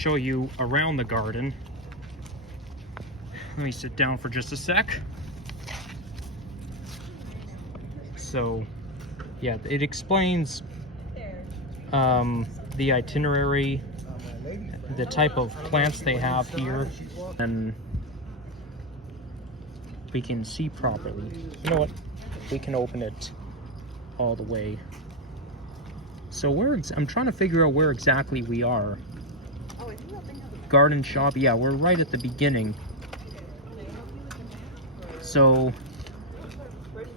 show you around the garden. Let me sit down for just a sec. So, yeah, it explains the itinerary, the type of plants they have here, and we can see properly. You know what? We can open it all the way. So I'm trying to figure out where exactly we are. Garden shop, yeah, we're right at the beginning. So,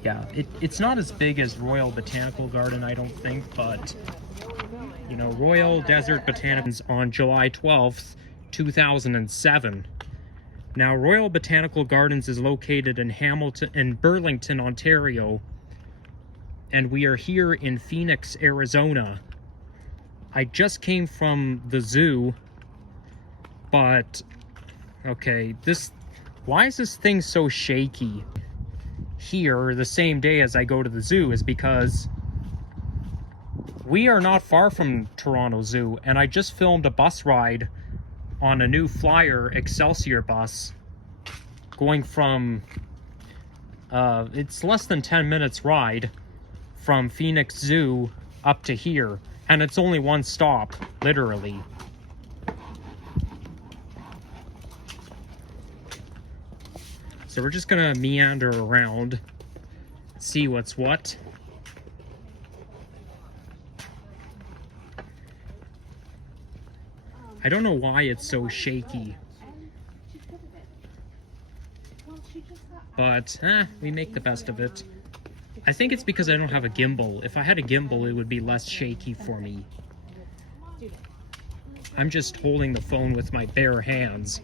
yeah, it's not as big as Royal Botanical Garden, I don't think, but, you know, Royal Desert Botanicals on July 12th, 2007. Now, Royal Botanical Gardens is located in Burlington, Ontario, and we are here in Phoenix, Arizona. I just came from the zoo, but, okay, why is this thing so shaky here the same day as I go to the zoo is because we are not far from Toronto Zoo, and I just filmed a bus ride on a new Flyer Excelsior bus going from, it's less than 10 minutes ride from Phoenix Zoo up to here, and it's only one stop, literally. So we're just gonna meander around, see what's what. I don't know why it's so shaky, but we make the best of it. I think it's because I don't have a gimbal. If I had a gimbal, it would be less shaky for me. I'm just holding the phone with my bare hands.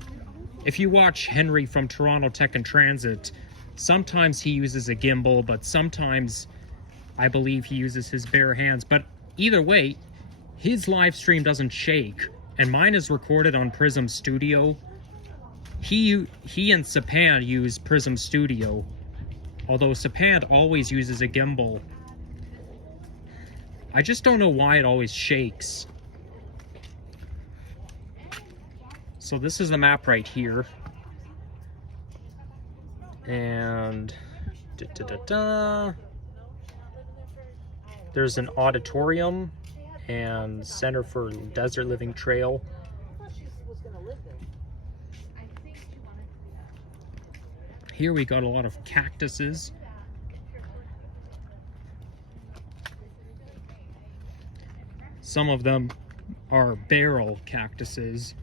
If you watch Henry from Toronto Tech and Transit, sometimes he uses a gimbal, but sometimes I believe he uses his bare hands. But either way, his live stream doesn't shake, and mine is recorded on PRISM Studio. He and Sapan use PRISM Studio, although Sapan always uses a gimbal. I just don't know why it always shakes. So this is the map right here, and there's an auditorium and Center for Desert Living Trail. Here we got a lot of cactuses. Some of them are barrel cactuses.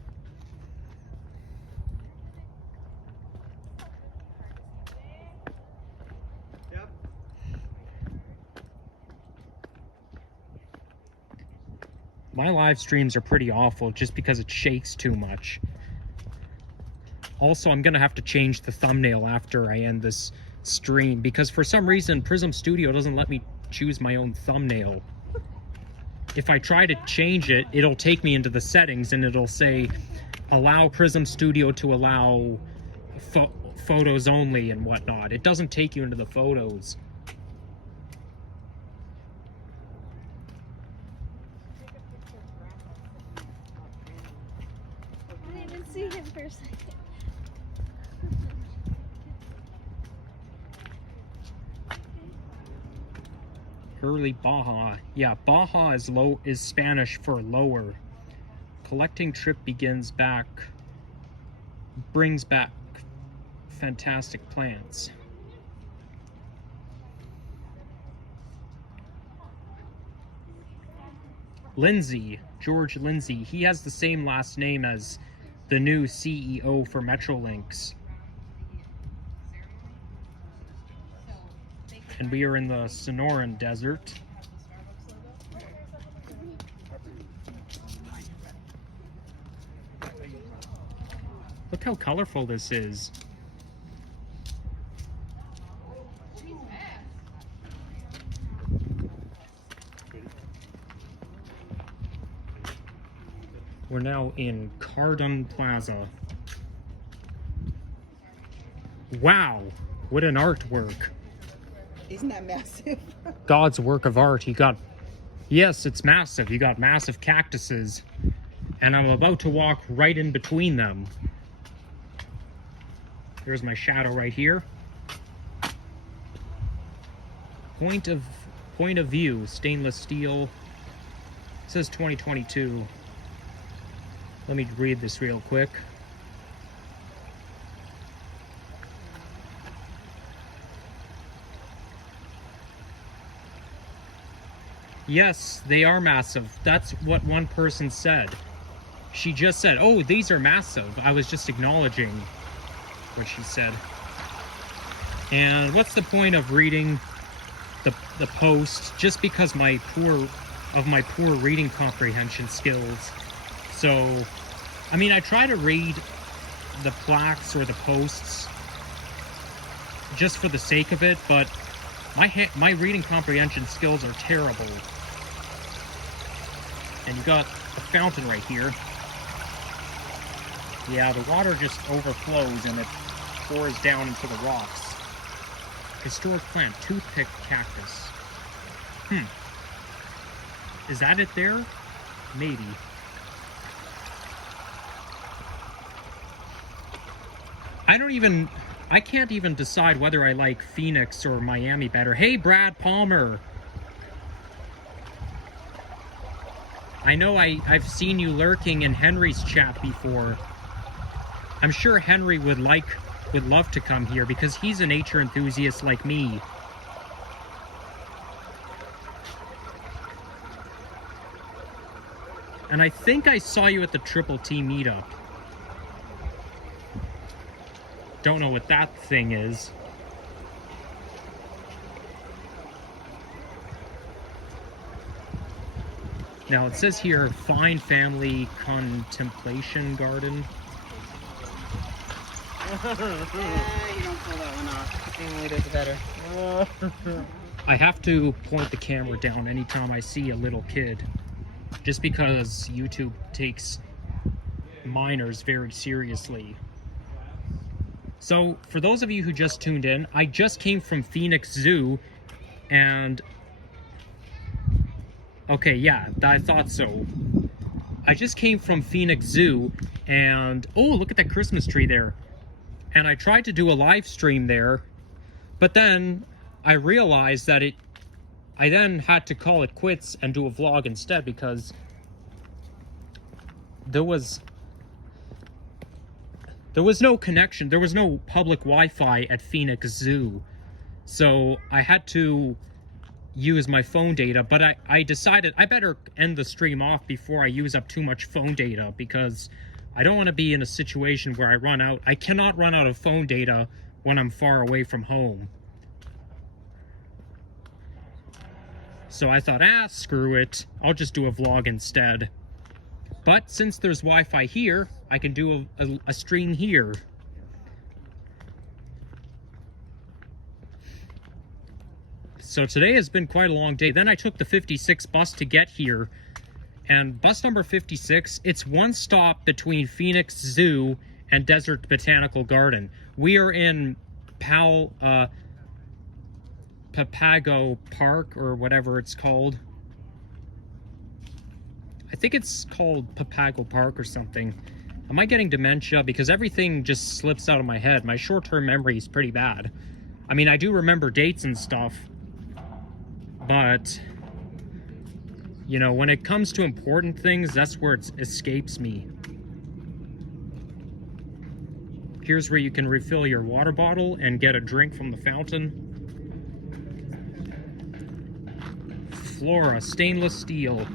My live streams are pretty awful just because it shakes too much. Also, I'm gonna have to change the thumbnail after I end this stream because for some reason PRISM Studio doesn't let me choose my own thumbnail. If I try to change it, it'll take me into the settings and it'll say allow PRISM Studio to allow photos only and whatnot. It doesn't take you into the photos. Early Baja. Yeah, Baja is Spanish for lower. Collecting trip brings back fantastic plants. Lindsay, George Lindsay, he has the same last name as the new CEO for Metrolinx. And we are in the Sonoran Desert. Look how colorful this is. We're now in Cardon Plaza. Wow, what an artwork. Isn't that massive? God's work of art. Yes, it's massive. You got massive cactuses. and I'm about to walk right in between them. There's my shadow right here. Point of view, stainless steel. It says 2022. Let me read this real quick. Yes, they are massive. That's what one person said. She just said, oh, these are massive. I was just acknowledging what she said. And what's the point of reading the post just because my poor reading comprehension skills? So, I mean, I try to read the plaques or the posts just for the sake of it, but my reading comprehension skills are terrible. And you got a fountain right here. Yeah, the water just overflows and it pours down into the rocks. Historic plant, toothpick cactus. Is that it there? Maybe. I can't even decide whether I like Phoenix or Miami better. Hey, Brad Palmer. I know I've seen you lurking in Henry's chat before. I'm sure Henry would love to come here because he's a nature enthusiast like me. And I think I saw you at the Triple T meetup. Don't know what that thing is. Now it says here, fine family contemplation garden. You don't pull that one off. It is better. I have to point the camera down anytime I see a little kid, just because YouTube takes minors very seriously. So, for those of you who just tuned in, I just came from Phoenix Zoo, and... Okay, yeah, I thought so. I just came from Phoenix Zoo, and... Oh, look at that Christmas tree there. And I tried to do a live stream there, but then I realized that I then had to call it quits and do a vlog instead because there was no connection. There was no public Wi-Fi at Phoenix Zoo. So I had to use my phone data, but I decided I better end the stream off before I use up too much phone data because I don't want to be in a situation where I run out. I cannot run out of phone data when I'm far away from home. So I thought, screw it. I'll just do a vlog instead. But since there's Wi-Fi here, I can do a stream here. So today has been quite a long day. Then I took the 56 bus to get here. And bus number 56, it's one stop between Phoenix Zoo and Desert Botanical Garden. We are in Papago Park, or whatever it's called. I think it's called Papago Park or something. Am I getting dementia? Because everything just slips out of my head. My short-term memory is pretty bad. I mean, I do remember dates and stuff, but... you know, when it comes to important things, that's where it escapes me. Here's where you can refill your water bottle and get a drink from the fountain. Flora, stainless steel.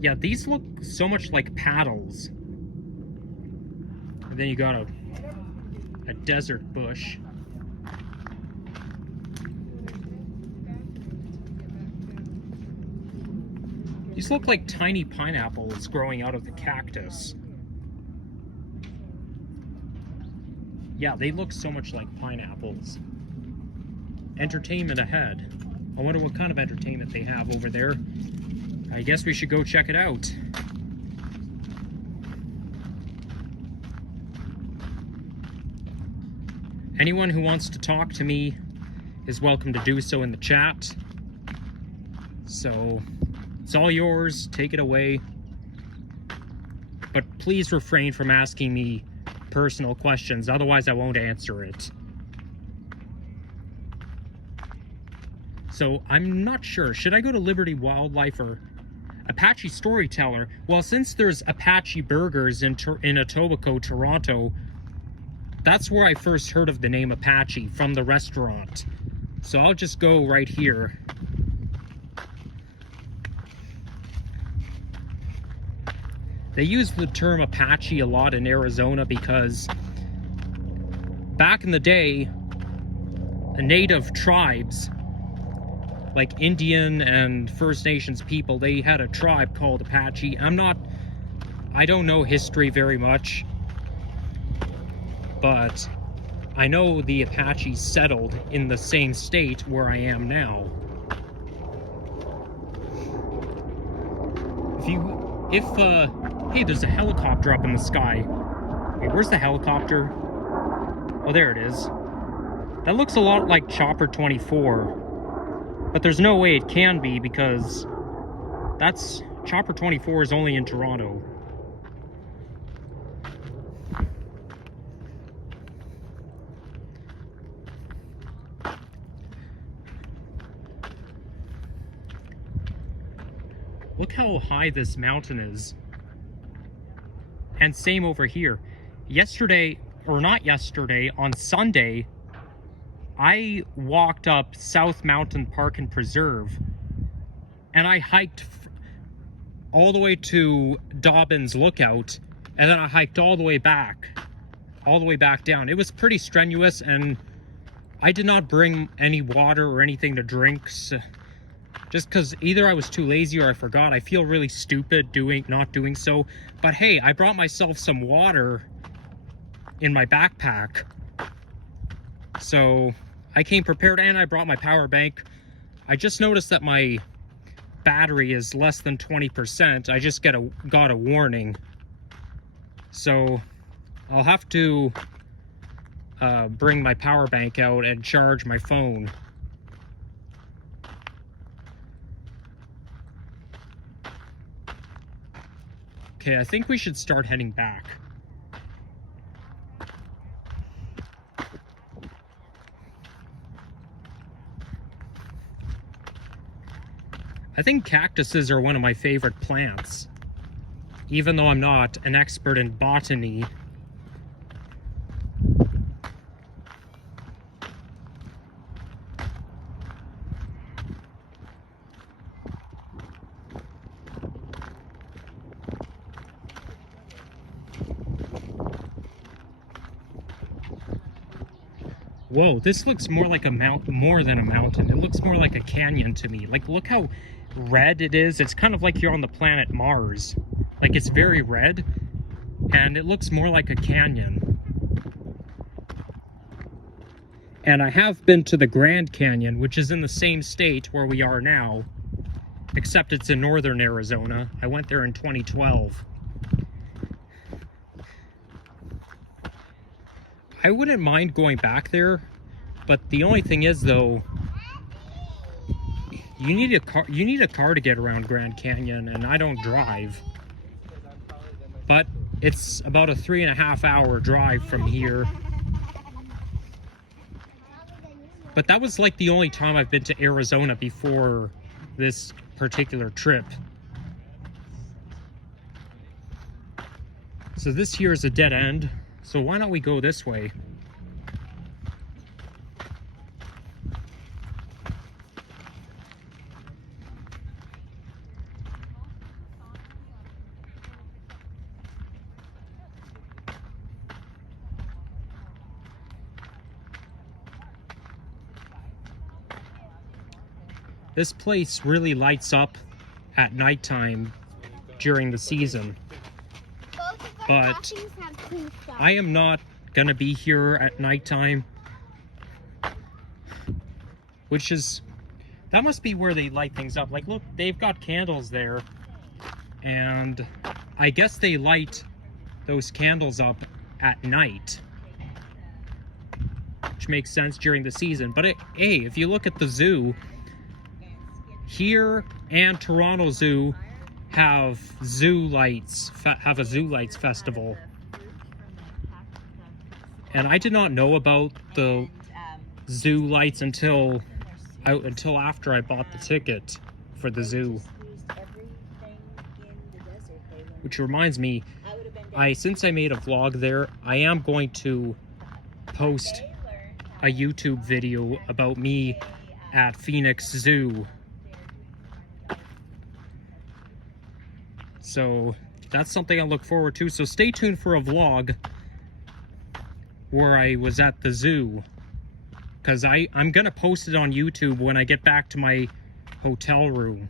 Yeah, these look so much like paddles. And then you got a desert bush. These look like tiny pineapples growing out of the cactus. Yeah, they look so much like pineapples. Entertainment ahead. I wonder what kind of entertainment they have over there. I guess we should go check it out. Anyone who wants to talk to me is welcome to do so in the chat. So... it's all yours. Take it away. but please refrain from asking me personal questions, otherwise I won't answer it. So I'm not sure, should I go to Liberty Wildlife or Apache Storyteller? Well, since there's Apache Burgers in Etobicoke, Toronto, that's where I first heard of the name Apache, from the restaurant. So I'll just go right here. They use the term Apache a lot in Arizona because back in the day, the native tribes, like Indian and First Nations people, they had a tribe called Apache. I don't know history very much, but I know the Apaches settled in the same state where I am now. Hey, there's a helicopter up in the sky. Wait, where's the helicopter? Oh, there it is. That looks a lot like Chopper 24. But there's no way it can be because Chopper 24 is only in Toronto. Look how high this mountain is. And same over here. On Sunday, I walked up South Mountain Park and Preserve, and I hiked all the way to Dobbins Lookout, and then I hiked all the way back down. It was pretty strenuous, and I did not bring any water or anything to drink, so, just because either I was too lazy or I forgot. I feel really stupid not doing so. But hey, I brought myself some water in my backpack. So I came prepared, and I brought my power bank. I just noticed that my battery is less than 20%. I just got a warning. So I'll have to bring my power bank out and charge my phone. Okay, I think we should start heading back. I think cactuses are one of my favorite plants, even though I'm not an expert in botany. Whoa, this looks more like more than a mountain. It looks more like a canyon to me. Like, look how red it is. It's kind of like you're on the planet Mars. Like, it's very red, and it looks more like a canyon. And I have been to the Grand Canyon, which is in the same state where we are now, except it's in northern Arizona. I went there in 2012. I wouldn't mind going back there, but the only thing is, though, you need a car to get around Grand Canyon, and I don't drive. But it's about a 3.5-hour drive from here. But that was like the only time I've been to Arizona before this particular trip. So this here is a dead end. So why don't we go this way? This place really lights up at nighttime during the season. But I am not gonna be here at nighttime, that must be where they light things up. Like, look, they've got candles there, and I guess they light those candles up at night, which makes sense during the season. But hey, if you look at the zoo here and Toronto Zoo, have zoo lights, have a zoo lights festival. And I did not know about the zoo lights until after I bought the ticket for the zoo. Which reminds me, since I made a vlog there, I am going to post a YouTube video about me at Phoenix Zoo. So that's something I look forward to. So stay tuned for a vlog where I was at the zoo, because I'm gonna post it on YouTube when I get back to my hotel room.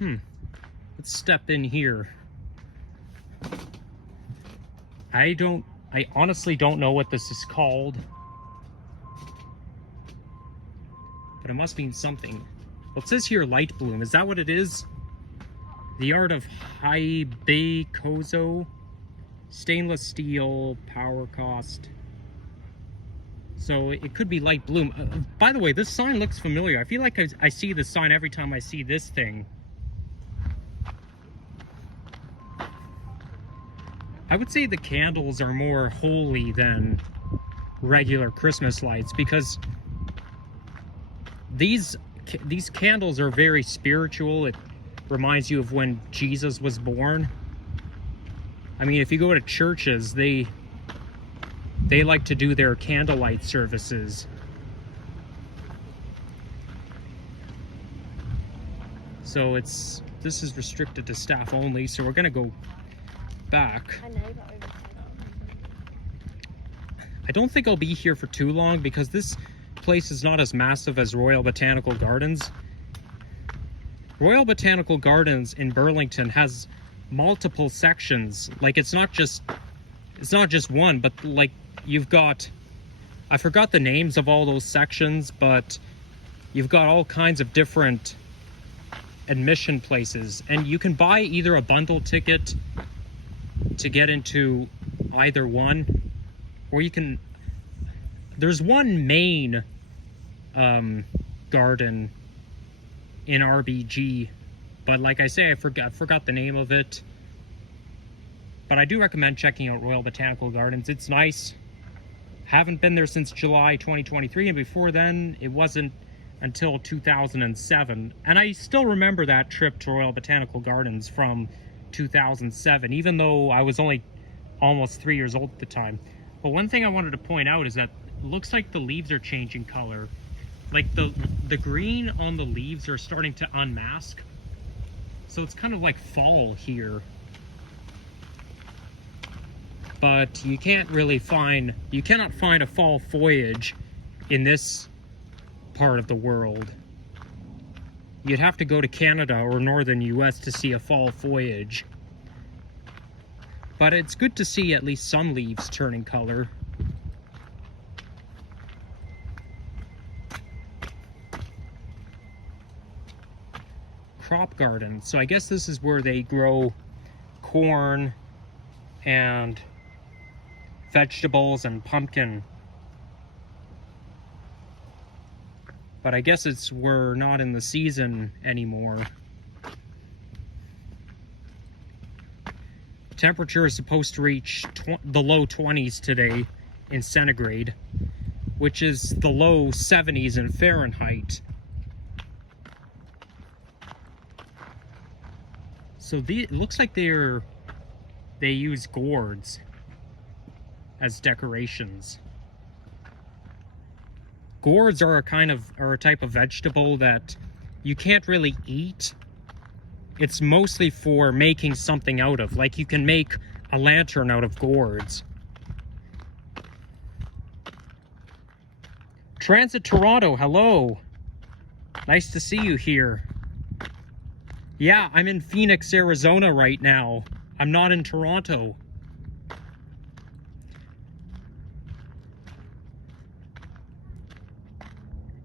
Let's step in here. I honestly don't know what this is called, but it must mean something. Well, it says here light bloom. Is that what it is? The art of Haibeikozo. Stainless steel, power cost. So it could be light bloom. By the way, this sign looks familiar. I feel like I see this sign every time I see this thing. I would say the candles are more holy than regular Christmas lights, because these candles are very spiritual. It reminds you of when Jesus was born. I mean, if you go to churches, they like to do their candlelight services. So this is restricted to staff only, so we're gonna go back. I don't think I'll be here for too long, because this place is not as massive as Royal Botanical Gardens. Royal Botanical Gardens in Burlington has multiple sections. Like, it's not just one, but like you've got, I forgot the names of all those sections, but you've got all kinds of different admission places, and you can buy either a bundle ticket to get into either one, or you can, there's one main garden in RBG, but like I say, I forgot the name of it. But I do recommend checking out Royal Botanical Gardens. It's nice. Haven't been there since July 2023, and before then it wasn't until 2007. And I still remember that trip to Royal Botanical Gardens from 2007, even though I was only almost 3 years old at the time. But one thing I wanted to point out is that it looks like the leaves are changing color. Like the green on the leaves are starting to unmask. So it's kind of like fall here. But you cannot find a fall foliage in this part of the world. You'd have to go to Canada or northern US to see a fall foliage. But it's good to see at least some leaves turning color. Crop garden. So I guess this is where they grow corn and vegetables and pumpkin. But I guess we're not in the season anymore. Temperature is supposed to reach the low 20s today in centigrade, which is the low 70s in Fahrenheit. So it looks like they use gourds as decorations. Gourds are a type of vegetable that you can't really eat. It's mostly for making something out of. Like, you can make a lantern out of gourds. Transit Toronto, hello. Nice to see you here. Yeah, I'm in Phoenix, Arizona right now. I'm not in Toronto.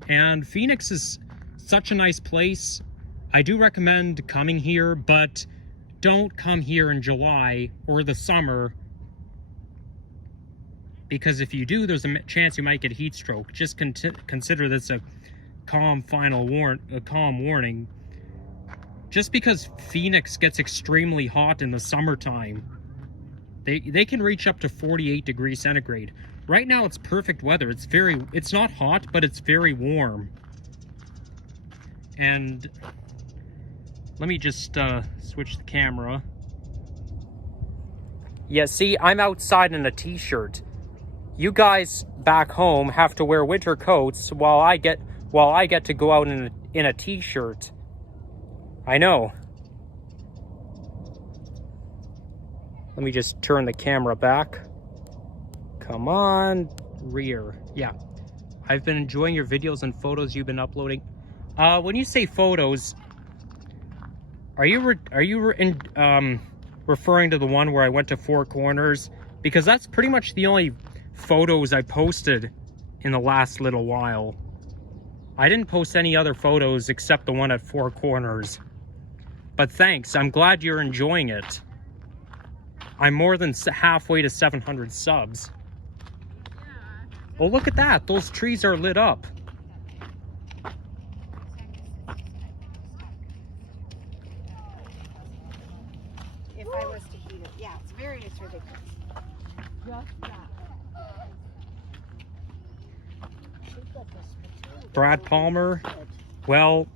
And Phoenix is such a nice place. I do recommend coming here, but don't come here in July or the summer, because if you do, there's a chance you might get heat stroke. Just consider this a calm warning. Just because Phoenix gets extremely hot in the summertime, they can reach up to 48 degrees centigrade. Right now it's perfect weather. It's not hot, but it's very warm. And let me just switch the camera. Yeah, see, I'm outside in a t-shirt. You guys back home have to wear winter coats while I get to go out in a t-shirt. I know. Let me just turn the camera back. Come on, rear. Yeah. I've been enjoying your videos and photos you've been uploading. When you say photos, are you referring to the one where I went to Four Corners? Because that's pretty much the only photos I posted in the last little while. I didn't post any other photos except the one at Four Corners. But thanks, I'm glad you're enjoying it. I'm more than halfway to 700 subs. Oh, look at that. Those trees are lit up. If I was to heat it. Yeah, it's ridiculous. Just that. Brad Palmer. Well,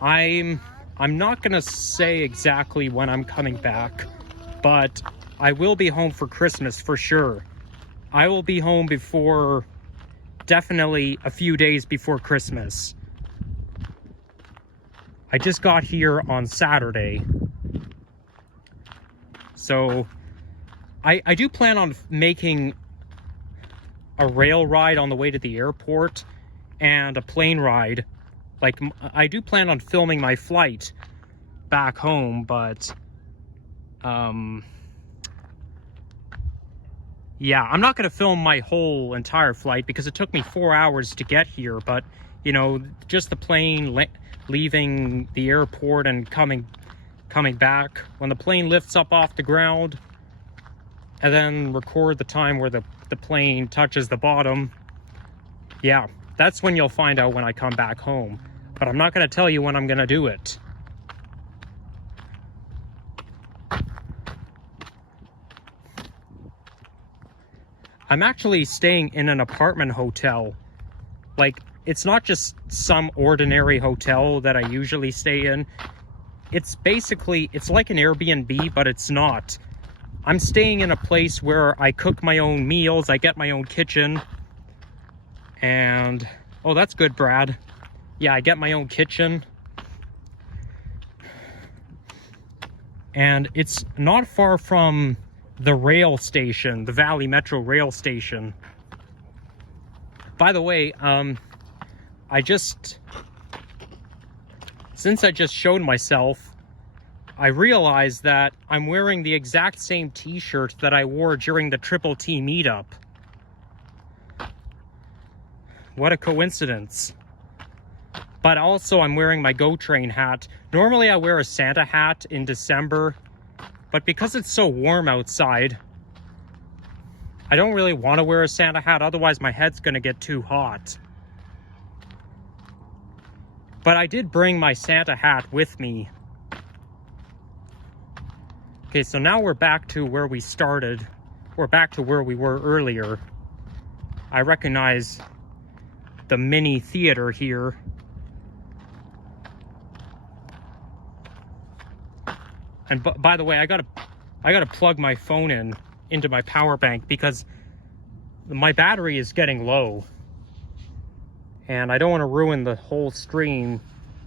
I'm not gonna say exactly when I'm coming back, but I will be home for Christmas for sure. I will be home before, definitely a few days before Christmas. I just got here on Saturday. So, I do plan on making a rail ride on the way to the airport and a plane ride. Like, I do plan on filming my flight back home, but, yeah, I'm not going to film my whole entire flight because it took me 4 hours to get here. But, you know, just the plane leaving the airport and coming back. When the plane lifts up off the ground, and then record the time where the plane touches the bottom. Yeah, that's when you'll find out when I come back home. But I'm not going to tell you when I'm going to do it. I'm actually staying in an apartment hotel. Like, it's not just some ordinary hotel that I usually stay in. It's basically, it's like an Airbnb, but it's not. I'm staying in a place where I cook my own meals, I get my own kitchen. And, oh, that's good, Brad. Yeah, I get my own kitchen. And it's not far from the rail station, the Valley Metro rail station. By the way, since I just showed myself, I realized that I'm wearing the exact same t-shirt that I wore during the Triple T meetup. What a coincidence. But also I'm wearing my Go Train hat. Normally I wear a Santa hat in December, but because it's so warm outside, I don't really want to wear a Santa hat, otherwise my head's gonna get too hot. But I did bring my Santa hat with me. Okay, so now we're back to where we started. We're back to where we were earlier. I recognize the mini theater here. And by the way, I gotta plug my phone into my power bank because my battery is getting low. And I don't want to ruin the whole stream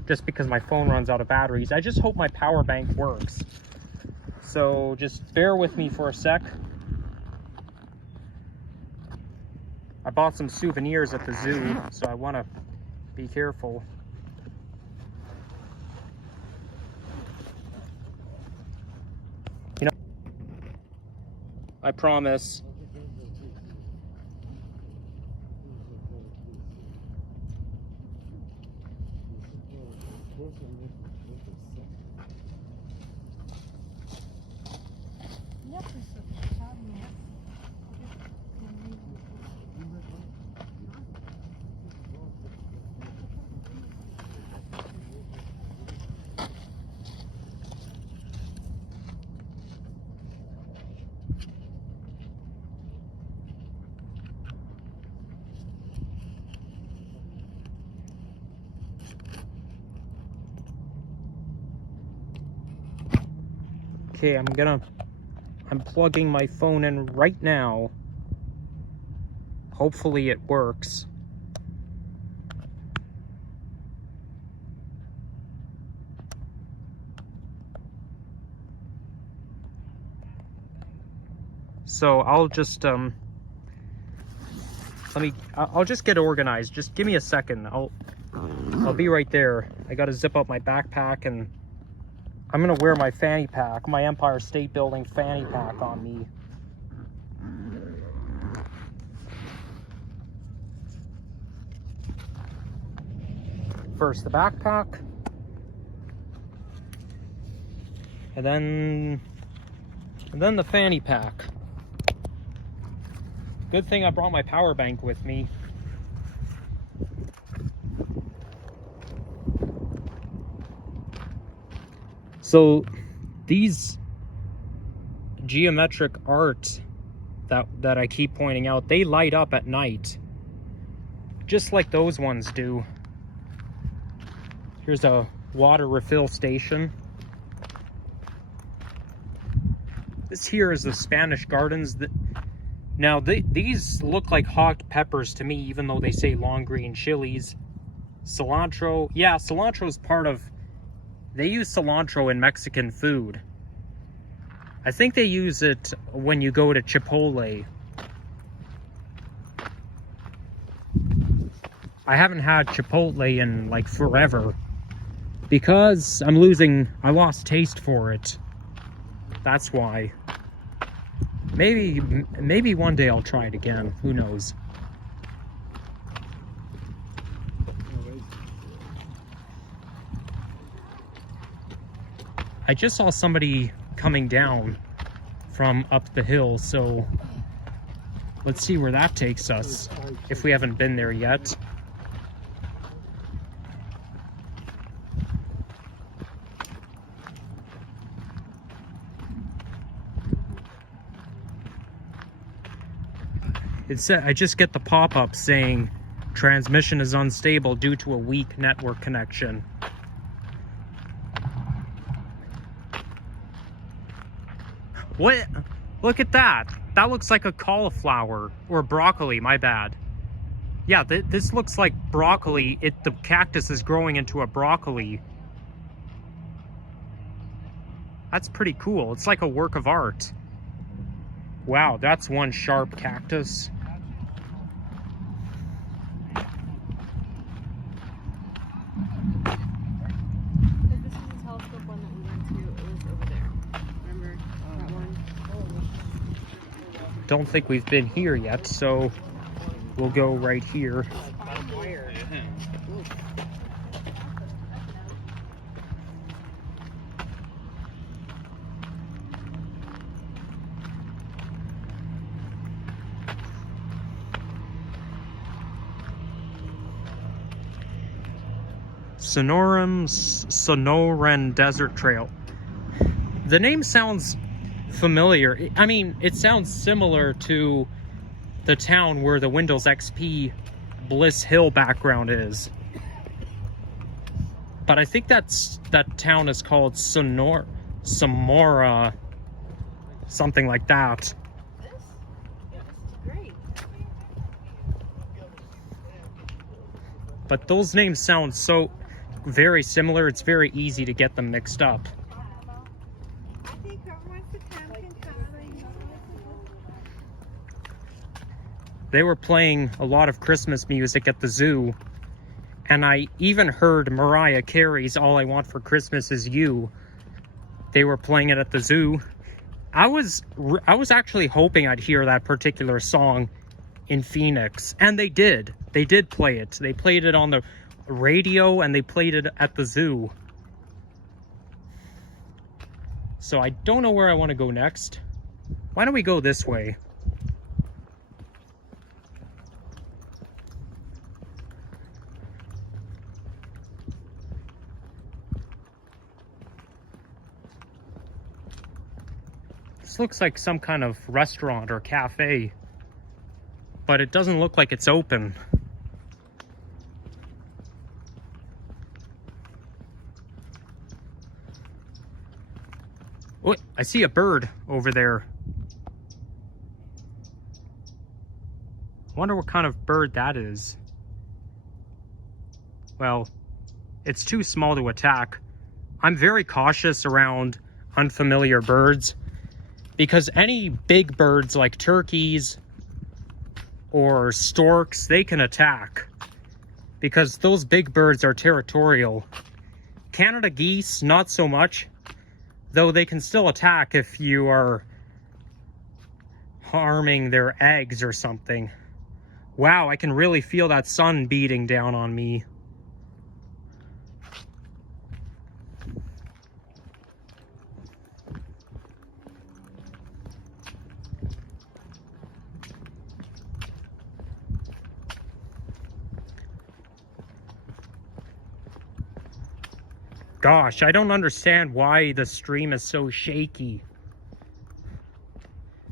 just because my phone runs out of batteries. I just hope my power bank works. So just bear with me for a sec. I bought some souvenirs at the zoo, so I want to be careful. You know, I promise. Okay, I'm plugging my phone in right now. Hopefully it works. So I'll just I'll just get organized. Just give me a second. I'll be right there. I gotta zip up my backpack, and I'm gonna wear my fanny pack, my Empire State Building fanny pack on me. First the backpack, and then the fanny pack. Good thing I brought my power bank with me. So these geometric art that I keep pointing out, they light up at night, just like those ones do. Here's a water refill station. This here is the Spanish Gardens. Now, these look like hot peppers to me, even though they say long green chilies. Cilantro. Yeah, cilantro is part of... They use cilantro in Mexican food. I think they use it when you go to Chipotle. I haven't had Chipotle in, like, forever. Because I lost taste for it. That's why. Maybe one day I'll try it again. Who knows? I just saw somebody coming down from up the hill, so let's see where that takes us, if we haven't been there yet. It said, I just get the pop-up saying transmission is unstable due to a weak network connection. What? Look at that. That looks like a cauliflower or broccoli, my bad. Yeah, this looks like broccoli. The cactus is growing into a broccoli. That's pretty cool. It's like a work of art. Wow, that's one sharp cactus. Don't think we've been here yet, so we'll go right here. Sonoran Desert Trail. The name sounds familiar. I mean, it sounds similar to the town where the Windows XP Bliss Hill background is. But I think that town is called Sonora, something like that. But those names sound so very similar, it's very easy to get them mixed up. They were playing a lot of Christmas music at the zoo, and I even heard Mariah Carey's All I Want for Christmas Is You. They were playing it at the zoo. I was actually hoping I'd hear that particular song in Phoenix, and they did. They did play it. They played it on the radio, and they played it at the zoo. So I don't know where I want to go next. Why don't we go this way? This looks like some kind of restaurant or cafe, but it doesn't look like it's open. Oh, I see a bird over there. I wonder what kind of bird that is. Well, it's too small to attack. I'm very cautious around unfamiliar birds because any big birds like turkeys or storks, they can attack because those big birds are territorial. Canada geese, not so much, though they can still attack if you are harming their eggs or something. Wow, I can really feel that sun beating down on me. Gosh, I don't understand why the stream is so shaky.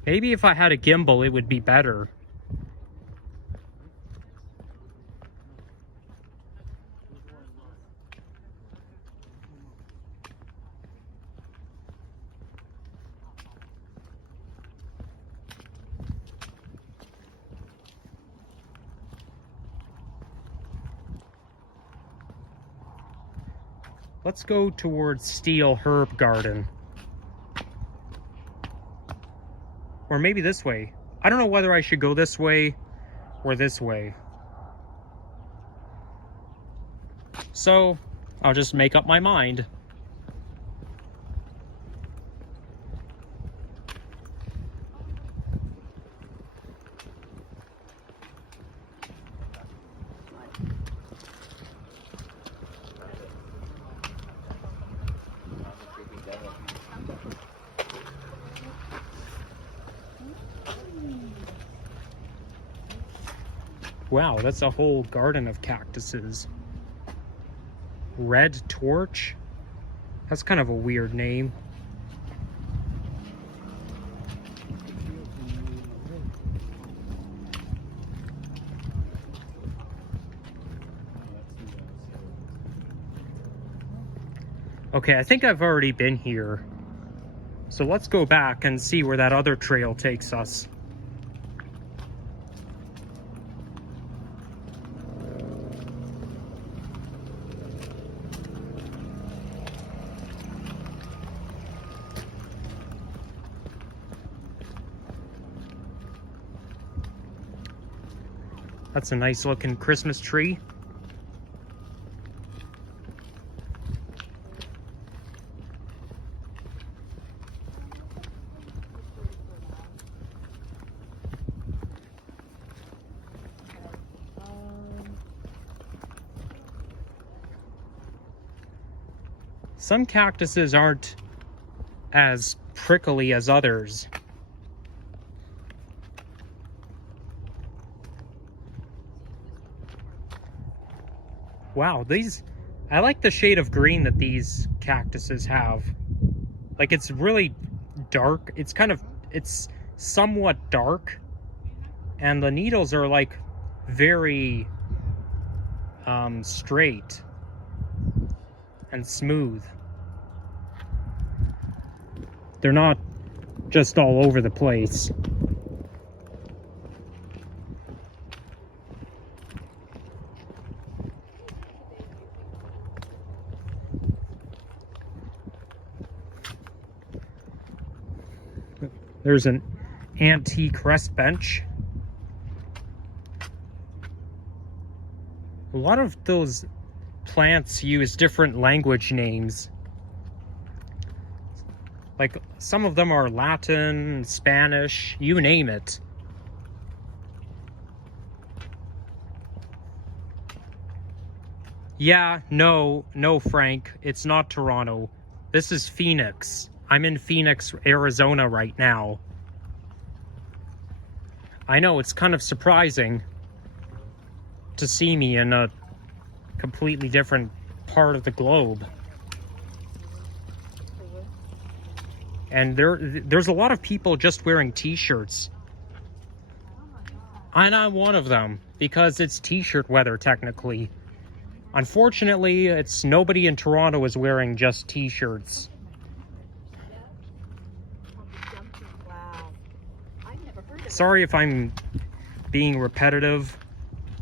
Maybe if I had a gimbal, it would be better. Let's go towards Steel Herb Garden. Or maybe this way. I don't know whether I should go this way or this way. So, I'll just make up my mind. Wow, that's a whole garden of cactuses. Red Torch? That's kind of a weird name. Okay, I think I've already been here. So let's go back and see where that other trail takes us. That's a nice looking Christmas tree. Some cactuses aren't as prickly as others. Wow, I like the shade of green that these cactuses have. Like, it's really dark. It's somewhat dark. And the needles are like very straight and smooth. They're not just all over the place. There's an antique rest bench. A lot of those plants use different language names. Like, some of them are Latin, Spanish, you name it. Yeah, no, Frank, it's not Toronto. This is Phoenix. I'm in Phoenix, Arizona right now. I know, it's kind of surprising to see me in a completely different part of the globe. And there's a lot of people just wearing t-shirts. And I'm one of them, because it's t-shirt weather, technically. Unfortunately, nobody in Toronto is wearing just t-shirts. Sorry if I'm being repetitive,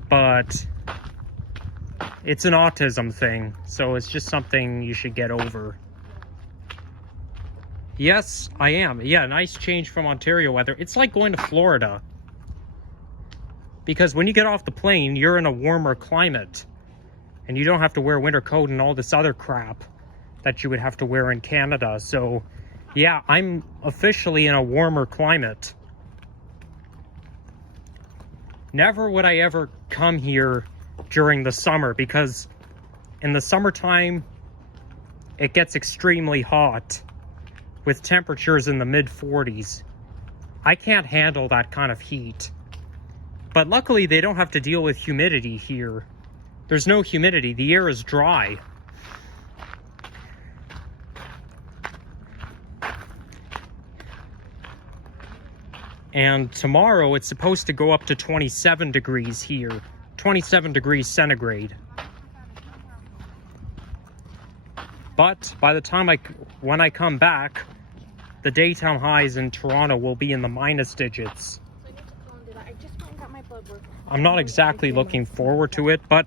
but it's an autism thing, so it's just something you should get over. Yes, I am. Yeah, nice change from Ontario weather. It's like going to Florida. Because when you get off the plane, you're in a warmer climate. And you don't have to wear a winter coat and all this other crap that you would have to wear in Canada. So, yeah, I'm officially in a warmer climate. Never would I ever come here during the summer, because in the summertime, it gets extremely hot with temperatures in the mid-40s. I can't handle that kind of heat. But luckily, they don't have to deal with humidity here. There's no humidity. The air is dry. And tomorrow, it's supposed to go up to 27 degrees here. 27 degrees centigrade. But by the time when I come back, the daytime highs in Toronto will be in the minus digits. I'm not exactly looking forward to it, but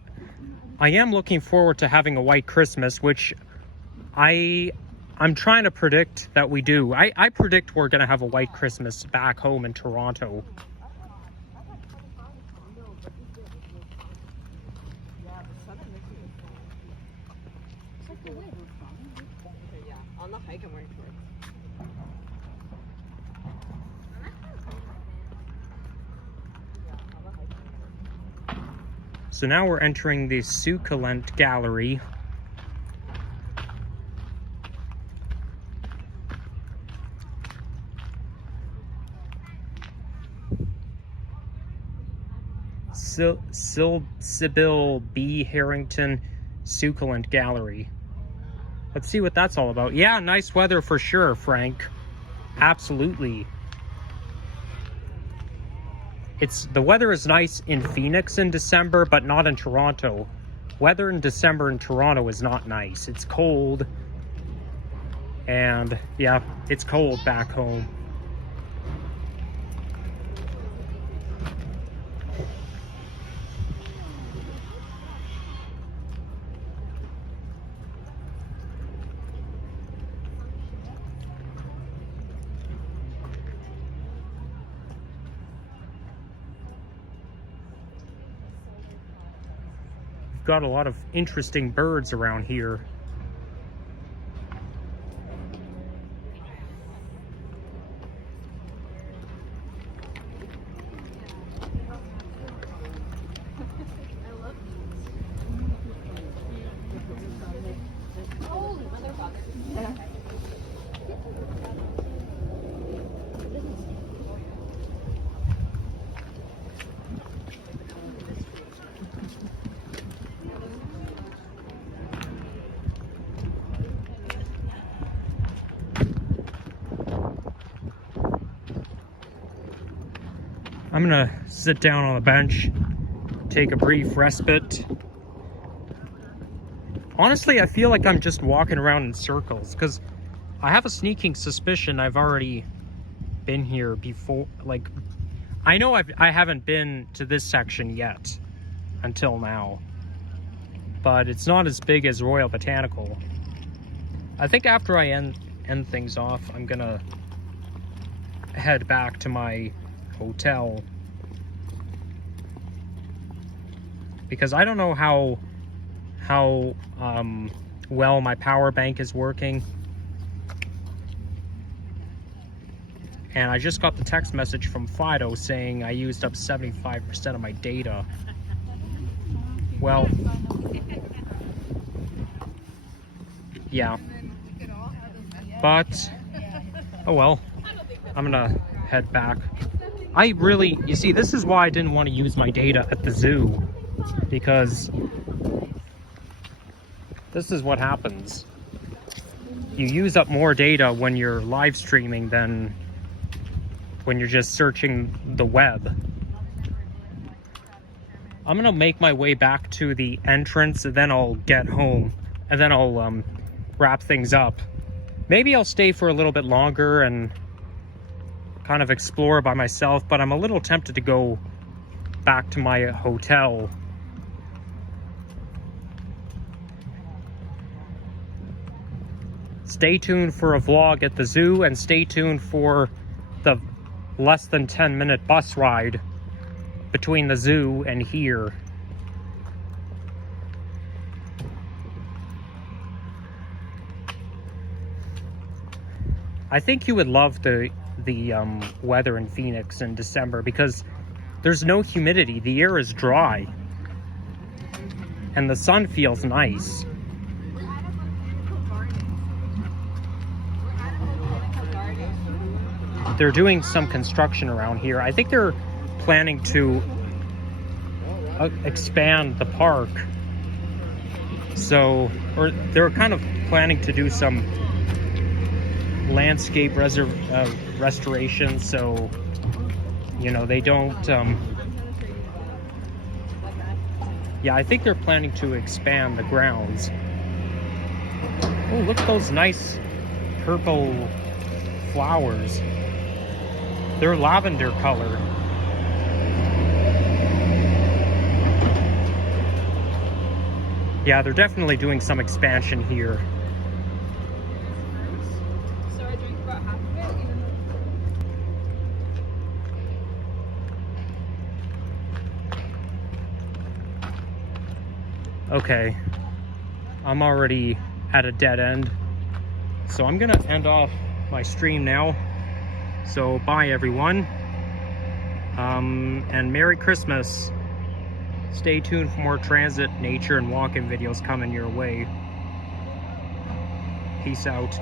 I am looking forward to having a white Christmas, which I'm trying to predict that we do. I predict we're going to have a white Christmas back home in Toronto. So now we're entering the Succulent Gallery. Sybil B. Harrington Succulent Gallery. Let's see what that's all about. Yeah, nice weather for sure, Frank. Absolutely. The weather is nice in Phoenix in December, but not in Toronto. Weather in December in Toronto is not nice. It's cold. And yeah, it's cold back home. Got a lot of interesting birds around here. I'm gonna sit down on the bench, take a brief respite. Honestly, I feel like I'm just walking around in circles, because I have a sneaking suspicion I've already been here before. Like, I know I haven't been to this section yet, until now. But it's not as big as Royal Botanical. I think after I end things off, I'm gonna head back to my hotel, because I don't know how well my power bank is working, and I just got the text message from Fido saying I used up 75% of my data. Well, yeah, but oh well, I'm gonna head back. You see, this is why I didn't want to use my data at the zoo, because this is what happens. You use up more data when you're live streaming than when you're just searching the web. I'm gonna make my way back to the entrance, and then I'll get home, and then I'll wrap things up. Maybe I'll stay for a little bit longer and kind of explore by myself, but I'm a little tempted to go back to my hotel. Stay tuned for a vlog at the zoo, and stay tuned for the less than 10-minute bus ride between the zoo and here. I think you would love the weather in Phoenix in December because there's no humidity. The air is dry and the sun feels nice. We're at a botanical garden. We're at a botanical garden. They're doing some construction around here. I think they're planning to expand the park. So, or they're kind of planning to do some landscape restoration, so you know they don't yeah, I think they're planning to expand the grounds. Oh, look at those nice purple flowers. They're lavender color. Yeah, they're definitely doing some expansion here. So I drink about half of it, even though... Okay, I'm already at a dead end, so I'm gonna end off my stream now. So bye everyone, and Merry Christmas. Stay tuned for more transit, nature, and walk-in videos coming your way. Peace out.